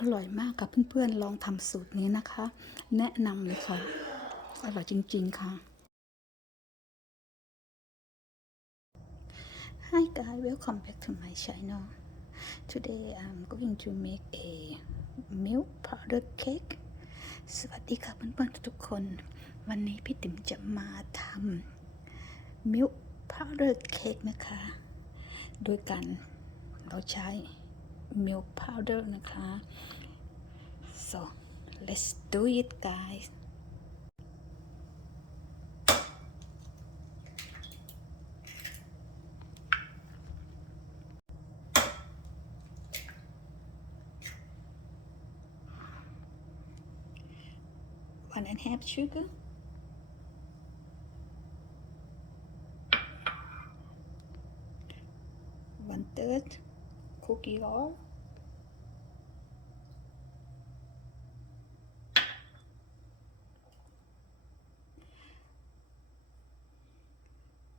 อร่อยมากค่ะเพื่อนๆลองทำสูตรนี้นะคะแนะนำเลยค่ะอร่อยจริงๆค่ะ Hi guys, welcome back to my channel. Today I'm going to make a milk powder cake. สวัสดีค่ะเพื่อนๆทุกคนวันนี้พี่ติ๋มจะมาทำ milk powder cake นะคะโดยการเราใช้ milk powder นะคะ so let's do it guys. One and a half sugar, one third cookie oil,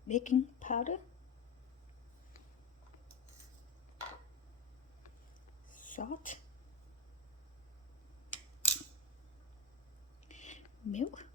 baking powder, salt, milk,